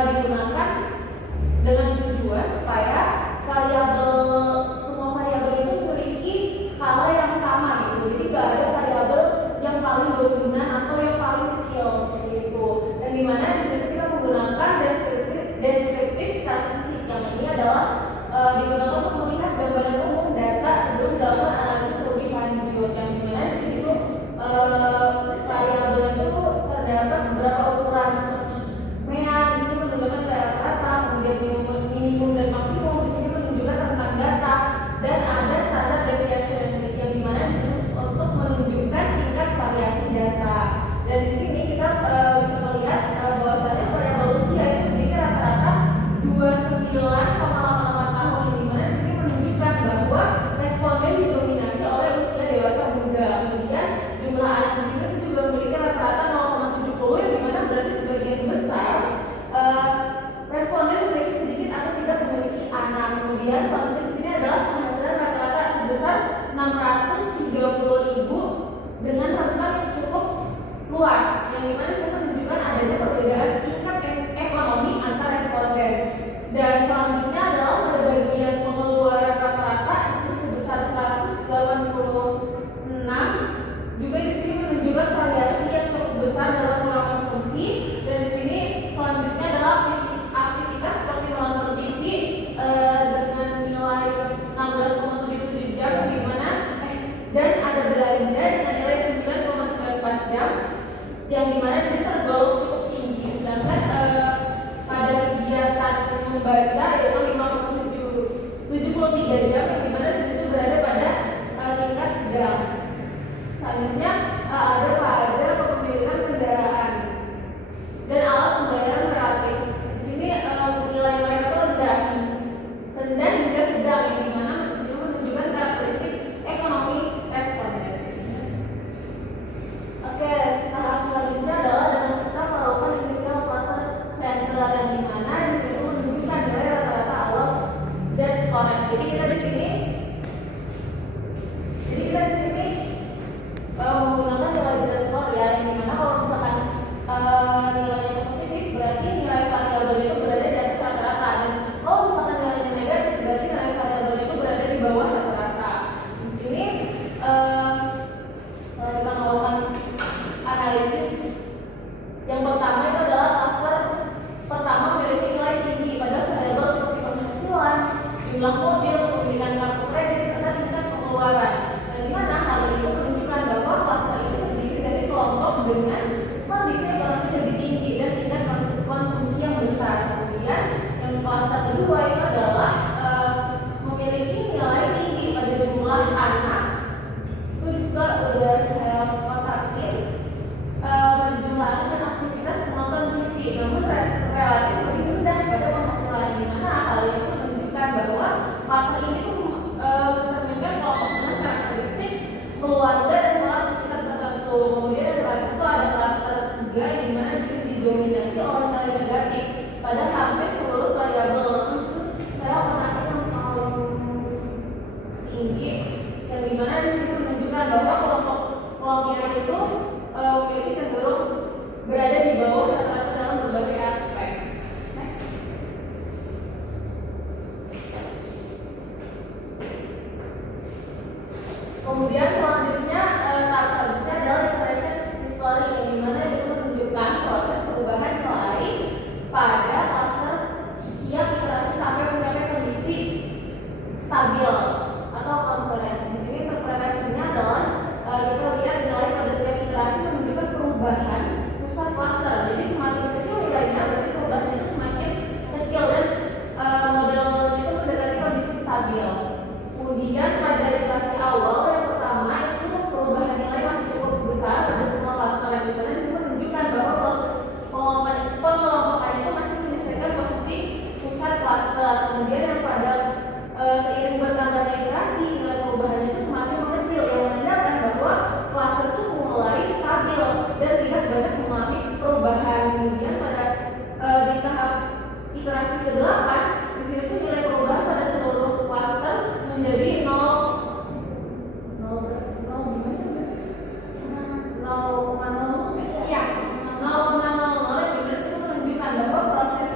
digunakan dengan tujuan supaya semua variabel itu memiliki skala yang sama gitu. Jadi nggak ada variabel yang paling dominan atau yang paling kecil seperti itu. Dan dimana di situ kita menggunakan deskriptif statistik, yang ini adalah digunakan untuk melihat gambaran umum data sebelum dilakukan analisis lebih lanjut. Yang dimana di sini tuh variabel itu terdapat beberapa ukuran seperti mean, di sini menunjukkan rata-rata, kemudian minimum dan maksimum, di sini menunjukkan tentang data, dan ada standar deviation yang dimana di sini untuk menunjukkan tingkat variasi data. Dan di sini kita bisa melihat bahwasannya variabel usia itu memiliki rata-rata 29,88 tahun, yang dimana di sini menunjukkan bahwa responden didominasi oleh usia dewasa muda. Kemudian jumlah anak di sini juga memiliki rata-rata 0,70, yang dimana berarti sebagian besar responden memiliki sedikit atau tidak memiliki anak. Kemudian selanjutnya di sini adalah penghasilan rata-rata sebesar 630.000 dengan rentang yang cukup luas, yang dimana ini menunjukkan adanya perbedaan tingkat ekonomi antar responden. Dan selanjutnya adalah pada bagian pengeluaran rata-rata di sini sebesar 186, juga di sini menunjukkan variasi yang cukup besar dalam pola konsumsi. Dan di sini selanjutnya adalah aktivitas seperti menonton TV dengan nilai 16,77 jam, dan ada belanja dengan nilai 9,94 jam, yang dimana ini tergolong cukup tinggi. Sedangkan pada kegiatan membaca yaitu 73 jam, yang dimana itu berada pada tingkat sedang. Selanjutnya ada pada kepemilikan kendaraan dan alat pembayaran relatif. Di sini nilai mereka itu rendah hingga sedang, yang dimana di sini menunjukkan karakteristik ekonomi responden. Oke, tahap selanjutnya adalah dengan kita melakukan initial cluster sentral, yang dimana di sini menunjukkan nilai rata-rata awal Z-score. Jadi kita di sini menggunakan nilai Z-score ya, yang dimana kalau misalkan nilainya positif berarti nilai variabel itu berada di atas rata-rata, dan kalau misalkan nilainya negatif berarti nilai variabel itu berada di bawah rata-rata. Di sini kita melakukan analisis. Yang pertama itu adalah cluster pertama memiliki nilai tinggi pada variabel seperti penghasilan, jumlah mobil, pemilikan kartu kredit, serta tingkat pengeluaran. Dan di mana hal ini menunjukkan bahwa cluster ini terdiri dari kelompok dengan kondisi ekonomi lebih tinggi dan tingkat konsumsi yang besar. Kemudian yang cluster kedua itu adalah memiliki nilai tinggi pada jumlah anak. Itu juga udah saya kotakin pada jumlah anak dan aktivitas menonton TV, namun relatif lebih rendah pada penghasilan, di mana hal ini menunjukkan bahwa cluster ini mencerminkan kelompok dengan karakteristik keluarga dan aktivitas tertentu. Kemudian yang terakhir itu ada cluster 3, yang dimana didominasi oleh nilai negatif pada hampir seluruh variabel. Terus saya kotakin yang paling tinggi, yang dimana di sini menunjukkan bahwa kelompok ini itu memiliki cenderung berada di bawah rata-rata dalam berbagai aspek. Next. Kemudian selanjutnya tahap selanjutnya adalah iteration history, yang dimana itu menunjukkan proses perubahan nilai pada cluster tiap iterasi sampai mencapai kondisi stabil atau konvergensi. Di sini interpretasinya adalah kita lihat nilai pada setiap iterasi menunjukkan perubahan pusat cluster. Jadi semakin kecil nilainya berarti perubahannya itu semakin kecil, dan modelnya itu mendekati kondisi stabil. Kemudian pada iterasi awal yang pertama itu perubahan nilai masih cukup besar pada semua cluster, yang dimana di sini menunjukkan bahwa proses pengelompokannya itu masih menyesuaikan posisi pusat cluster. Kemudian yang pada seiring bertambahnya iterasi nilai perubahannya itu semakin mengecil, yang menandakan bahwa cluster itu mulai stabil dan tidak banyak mengalami perubahan. Kemudian pada di tahap iterasi ke-8 di sini tuh nilai perubahan pada seluruh cluster menjadi 0,00 ya, 0,00, yang dimana itu menunjukkan bahwa proses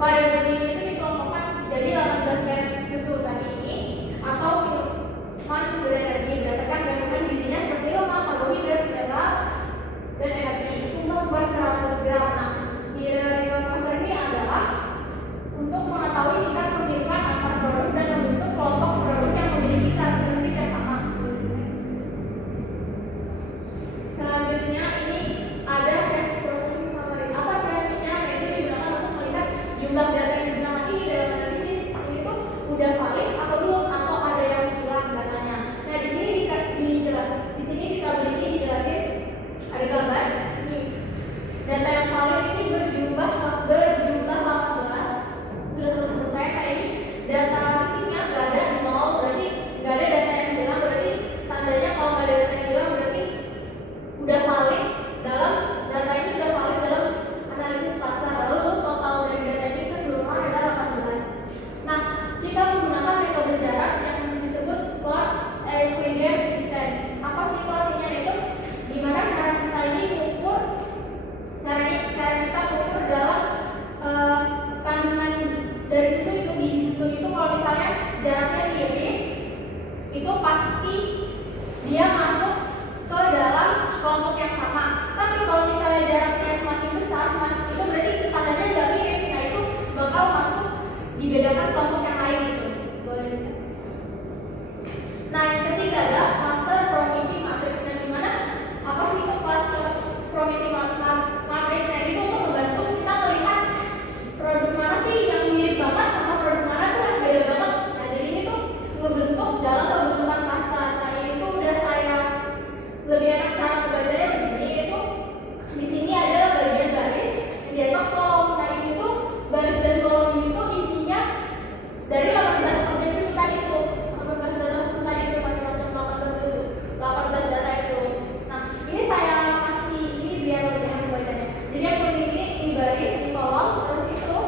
variabel ini itu dikelompokkan jadi 18 kayak susu tadi ini atau minuman berenergi berdasarkan kandungan gizinya seperti lemak, karbohidrat, mineral, dan energi. Sumber per 100 gram. Nah, nilai pasar ini adalah untuk mengetahui tingkat kemiripan antar produk dan membentuk kelompok produk yang memiliki karakteristik yang sama. Selanjutnya ini ada test processing summary. Apa selanjutnya? Yaitu digunakan untuk melihat jumlah data yang digunakan ini dalam analisis ini tuh udah valid atau belum atau ada yang hilang datanya. Nah di sini di sini di tabel ini dijelasin ada gambar ini data yang valid ini berjumlah 18 sudah selesai. Nah ini data isinya nggak ada 0 berarti nggak ada data yang hilang, berarti tandanya kalau nggak ada data yang hilang berarti udah valid dalam data ini sudah valid dalam analisis pasar. Lalu total dari data ini keseluruhan adalah 18. Nah kita menggunakan metode jarak yang disebut skor Euclidean distance. Apa sih artinya itu? Gimana cara kita ini mengukur cara kita mengukur dalam kandungan dari susu itu, gizi susu itu kalau misalnya jaraknya mirip itu pasti dia masuk ke dalam kelompok yang sama. Tapi kalau misalnya jaraknya semakin besar, semakin itu berarti tandanya nggak mirip. Nah itu bakal masuk dibedakan kelompok yang lain gitu. Boleh next. Nah yang ketiga adalah cluster probability matrix. Yang dimana apa sih itu cluster probability matrix? Nah itu untuk membantu kita melihat produk mana sih yang mirip banget sama produk mana tuh yang beda banget. Nah jadi ini tuh ngebentuk dalam pembentukan cluster. Nah ini tuh udah saya lebih enak cara membacanya begini, itu di sini ada bagian baris di atas kolom. Nah ini tuh baris dan kolom ini tuh isinya dari 18 objek susu tadi tuh, 18 data susu tadi itu macam-macam 18 data itu. Nah ini saya kasih ini biar lebih enak membacanya. Jadi yang ini di baris di kolom, terus itu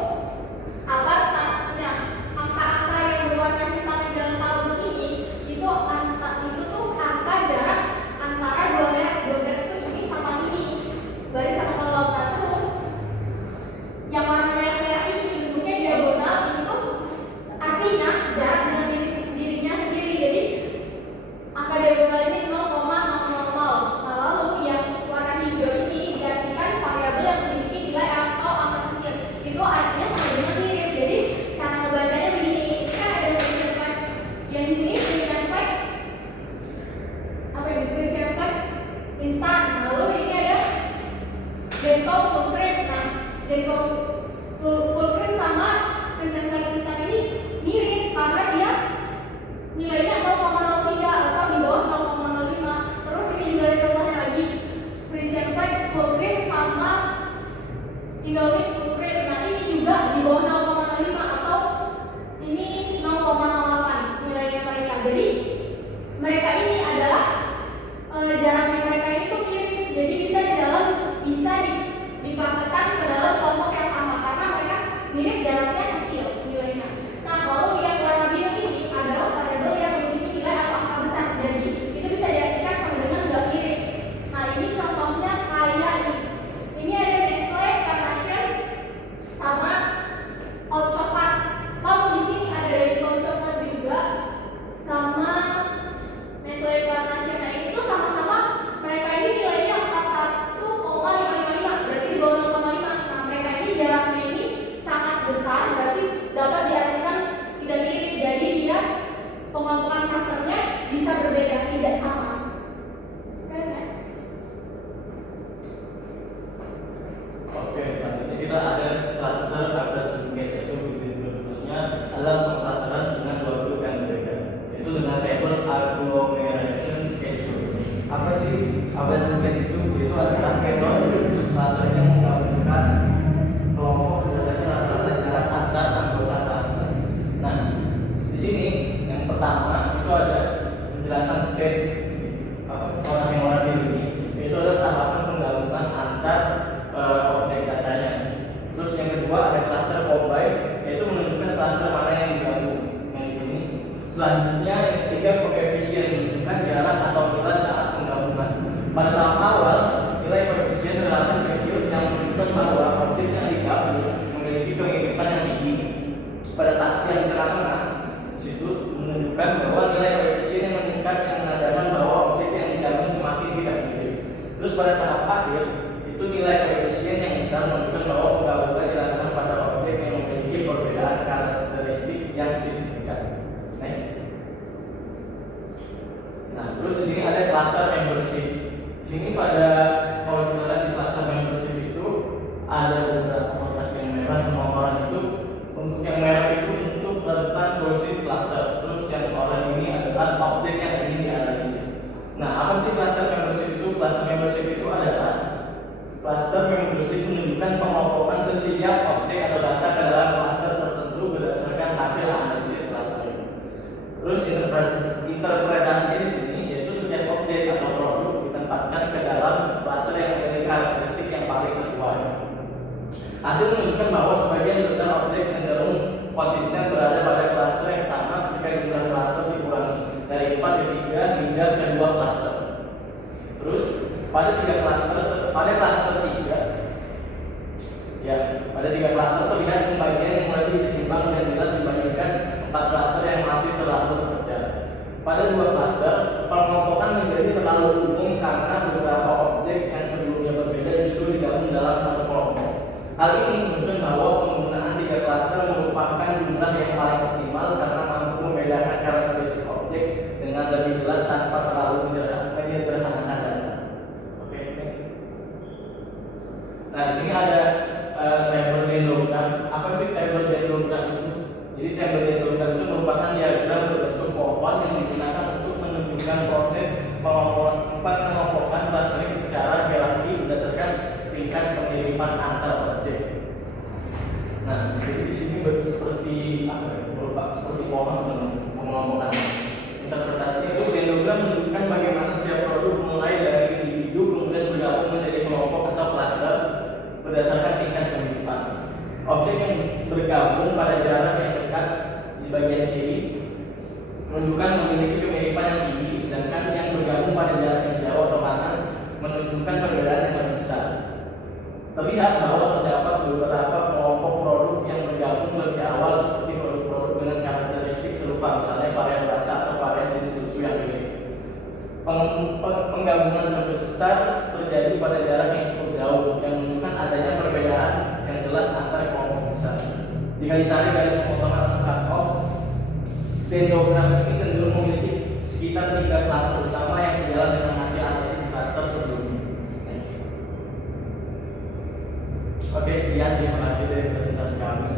apa tanya angka-angka yang berwarna hitam di dalam tabel ini itu tuh angka jarak antara dua merek itu ini sama ini baris sama kolom. Nah terus yang warna merah ini bentuknya diagonal itu artinya jarak dengan dirinya sendiri. Jadi angka diagonal ini 0,000. Nah lalu yang warna hijau ini diartikan variabel yang memiliki nilai atau angka kecil. Itu artinya sama dengan mirip. Jadi cara membacanya begini. Ini kan ada Friesian fact. Yang di sini Friesian fact apa ini? Friesian fact instan. Lalu ini ada Dencom full cream. Nah Dencom full cream sama Friesian fact instan ini mirip karena dia nilainya 0,03 atau di bawah 0,05. Terus ini juga ada contohnya lagi Friesian fact full cream sama Indomie full cream. Nah ini juga di bawah 0,05 atau ini 0,08 nilainya mereka. Jadi mereka ini adalah jaraknya mereka ini tuh mirip. Jadi bisa diklasterkan ke dalam kelompok yang sama karena mereka mirip, jaraknya kecil nilainya. Nah lalu yang warna biru ini adalah variabel yang memiliki nilai atau angka besar. Jadi itu bisa diartikan sama dengan nggak mirip. Nah ini contohnya kayak ini. Ini ada Nestle, Carnation, sama Hot Coklat. Lalu di sini ada dari Hot Coklat juga sama Nestle Carnation. Nah ini tuh sama-sama mereka ini nilainya 41,555 berarti di bawah 0,5. Nah mereka ini jaraknya ini sangat besar berarti dapat diartikan tidak mirip. Jadi dia pengelompokan clusternya bisa berbeda, tidak sama. Next. Oke, selanjutnya kita ada cluster aggregation itu bentuknya adalah pengklasteran dengan dua grup yang berbeda, yaitu dengan table agglomeration schedule. Apa sih agglomeration itu? Itu adalah metode cluster yang menggabungkan kelompok berdasarkan rata-rata jarak antar anggota cluster. Nah, di sini yang pertama itu ada penjelasan stage orang yang warna biru ini, itu adalah tahapan penggabungan antar objek datanya. Terus yang kedua ada cluster combine, yaitu menunjukkan cluster mana yang digabung. Yang di sini. Selanjutnya yang ketiga koefisien, menunjukkan jarak atau nilai saat penggabungan. Pada tahap awal nilai koefisien relatif kecil yang menunjukkan bahwa objek yang digabung memiliki Terus pada tahap akhir itu nilai koefisien yang bisa menunjukkan bahwa penggabungan dilakukan pada objek yang memiliki perbedaan karakteristik yang signifikan. Next. Nah, terus di sini ada cluster membership. Di sini pada kalau kita lihat di cluster membership itu ada beberapa kotak yang merah sama oranye itu. Untuk yang merah itu untuk tentang solusi cluster. Terus yang oranye ini adalah objek yang ingin dianalisis. Nah, apa sih cluster membership itu? Cluster membership itu adalah cluster membership menunjukkan pengelompokan setiap objek atau data ke dalam cluster tertentu berdasarkan hasil analisis cluster itu. Terus interpretasinya di sini yaitu setiap objek atau produk ditempatkan ke dalam cluster yang memiliki karakteristik yang paling sesuai. Hasil menunjukkan bahwa sebagian besar objek cenderung konsisten berada pada cluster yang sama ketika jumlah cluster dikurangi dari 4 ke 3 hingga ke 2 cluster. Terus pada cluster 3 ya, pada 3 cluster terlihat pembagian yang lebih seimbang dan jelas dibandingkan 4 cluster yang masih terlalu terpecah. Pada 2 cluster, pengelompokan menjadi terlalu umum karena beberapa objek yang sebelumnya berbeda justru digabung dalam satu kelompok. Hal ini menunjukkan bahwa penggunaan 3 cluster merupakan jumlah yang paling optimal karena mampu membedakan karakteristik objek dengan lebih jelas tanpa terlalu menyederhanakan data. Oke, next. Nah, di sini ada table dendrogram. Apa sih table dendrogram itu? Jadi table dendrogram itu merupakan diagram berbentuk pohon yang digunakan untuk menunjukkan proses pengelompokan clustering secara hierarki berdasarkan tingkat kemiripan antar objek. Nah, jadi di sini seperti apa ya? Merupakan seperti pohon pengelompokan. Interpretasinya itu dendrogram menunjukkan bagaimana setiap produk mulai dari individu kemudian bergabung menjadi kelompok atau cluster berdasarkan tingkat kemiripan. Objek yang bergabung pada jarak yang dekat di bagian kiri menunjukkan memiliki kemiripan yang tinggi, sedangkan yang bergabung pada jarak yang jauh atau kanan menunjukkan perbedaan yang lebih besar. Terlihat bahwa terdapat beberapa kelompok produk yang bergabung lebih awal seperti produk-produk dengan karakteristik serupa, misalnya varian rasa atau varian jenis susu yang mirip. Penggabungan terbesar terjadi pada jarak yang cukup jauh, yang menunjukkan adanya perbedaan yang jelas antara kelompok besar. Jika ditarik garis pemotongan cut-off, dendrogram ini cenderung memiliki sekitar 3 cluster utama yang sejalan dengan hasil analisis cluster sebelumnya. Oke, sekian, terima kasih dari presentasi kami.